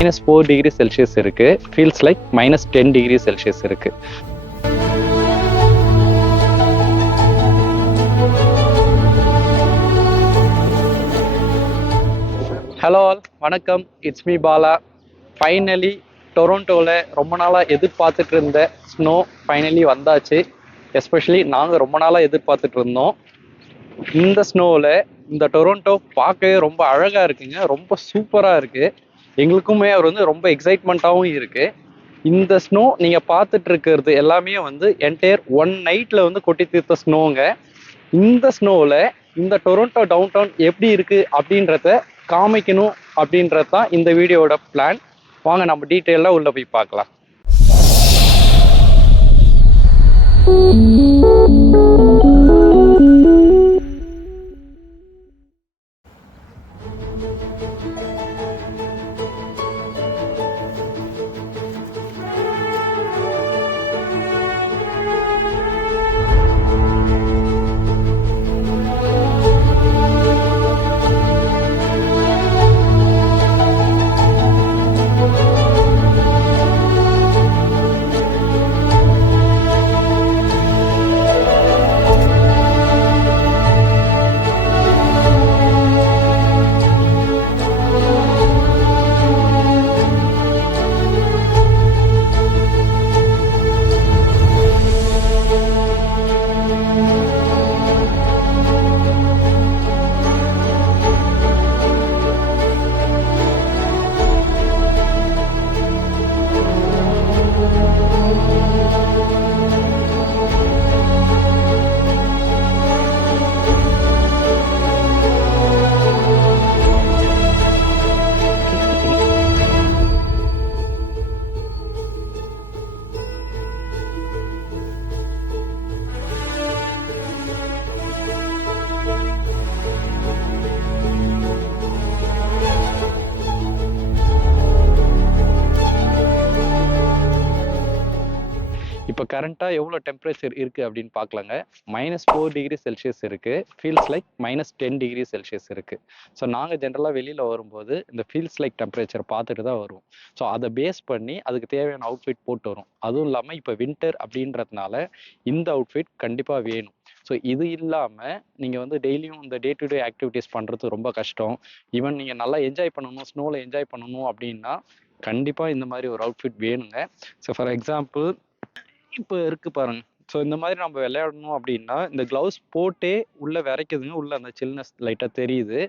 -4 degree Celsius இருக்கு. Feels like -10 degree Celsius இருக்கு. Hello all, வணக்கம். It's me Bala. ஃபைனலி டொரண்டோவில் ரொம்ப நாளாக எதிர்பார்த்துட்டு இருந்த ஸ்னோ ஃபைனலி வந்தாச்சு. எஸ்பெஷலி நாங்கள் ரொம்ப நாளாக எதிர்பார்த்துட்டு இருந்தோம். இந்த ஸ்னோவில் இந்த டொரண்டோ பார்க்கவே ரொம்ப அழகாக இருக்குங்க. ரொம்ப சூப்பராக இருக்குது. எங்களுக்குமே அவர் ரொம்ப எக்ஸைட்மெண்ட்டாகவும் இருக்குது. இந்த ஸ்னோ நீங்கள் பார்த்துட்டு இருக்கிறது எல்லாமே என்டையர் 1 நைட்டில் கொட்டி தீர்த்த ஸ்னோங்க. இந்த ஸ்னோவில் இந்த டொரண்டோ டவுன் டவுன் எப்படி இருக்குது அப்படின்றத காமிக்கணும் அப்படின்றது தான் இந்த வீடியோவோட பிளான். வாங்க நம்ம டீட்டெயிலாக உள்ளே போய் பார்க்கலாம். இப்போ கரண்ட்டாக எவ்வளோ டெம்பரேச்சர் இருக்குது அப்படின்னு பார்க்கலாங்க. -4 டிகிரி செல்சியஸ் இருக்குது. ஃபீல்ஸ் லைக் -10 டிகிரி செல்சியஸ் இருக்குது. ஸோ நாங்கள் ஜென்ரலாக வெளியில் வரும்போது இந்த ஃபீல்ஸ் லைக் டெம்பரேச்சர் பார்த்துட்டு தான் வருவோம். ஸோ அதை பேஸ் பண்ணி அதுக்கு தேவையான அவுட்ஃபிட் போட்டு வரும். அதுவும் இல்லாமல் இப்போ வின்டர் அப்படின்றதுனால இந்த அவுட்ஃபிட் கண்டிப்பாக வேணும். ஸோ இது இல்லாமல் நீங்கள் டெய்லியும் இந்த டே டு டே ஆக்டிவிட்டீஸ் பண்ணுறது ரொம்ப கஷ்டம். ஈவன் நீங்கள் நல்லா என்ஜாய் பண்ணணும், ஸ்னோவில் என்ஜாய் பண்ணணும் அப்படின்னா கண்டிப்பாக இந்த மாதிரி ஒரு அவுட்ஃபிட் வேணுங்க. ஸோ ஃபார் எக்ஸாம்பிள் இப்போ இருக்கு பாருங்க. ஸோ இந்த மாதிரி நம்ம விளையாடணும் அப்படின்னா இந்த க்ளவுஸ் போட்டே உள்ள விரைக்குதுங்க. உள்ள அந்த சில்னஸ் லைட்டாக தெரியுது.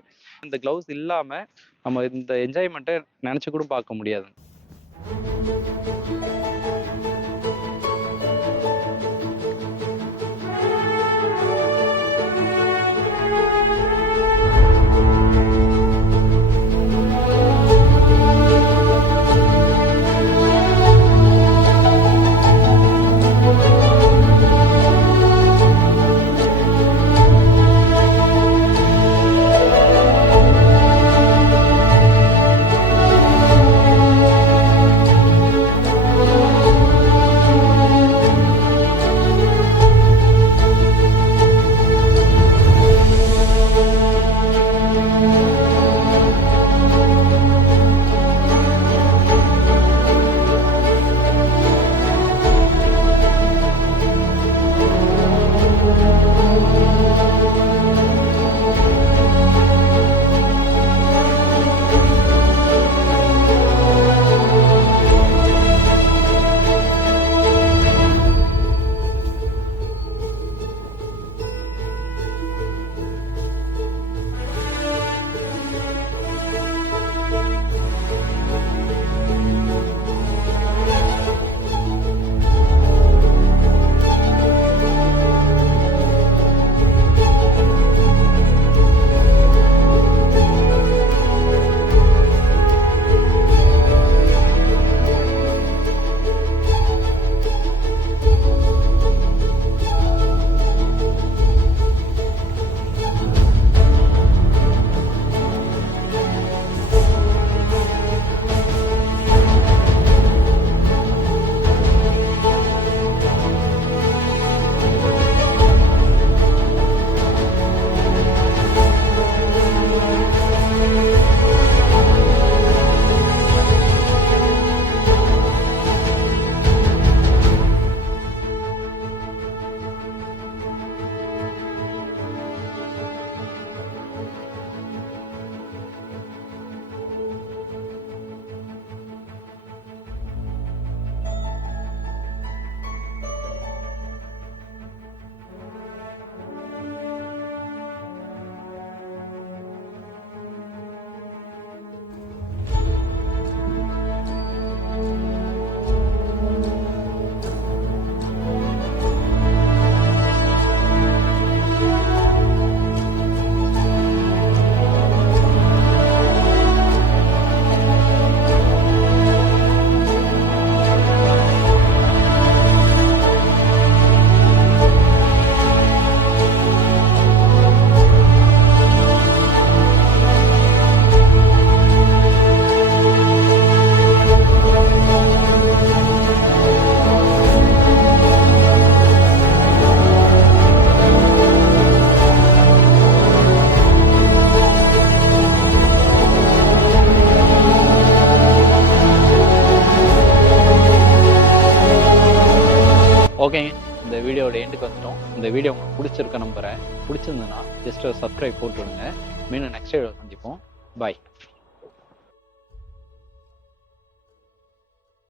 இந்த க்ளவுஸ் இல்லாமல் நம்ம இந்த என்ஜாய்மெண்ட்டை நினச்சி கூட பார்க்க முடியாது. வீடியோவோட எண்டுக்கு வந்துட்டோம். இந்த வீடியோ உங்களுக்கு பிடிச்சிருக்க நம்புறேன். பிடிச்சிருந்ததுன்னா ஜஸ்ட் ஒரு சப்ஸ்கிரைப் போட்டு விடுங்க. மீண்டும் நெக்ஸ்ட் வீடியோ சந்திப்போம். பாய்.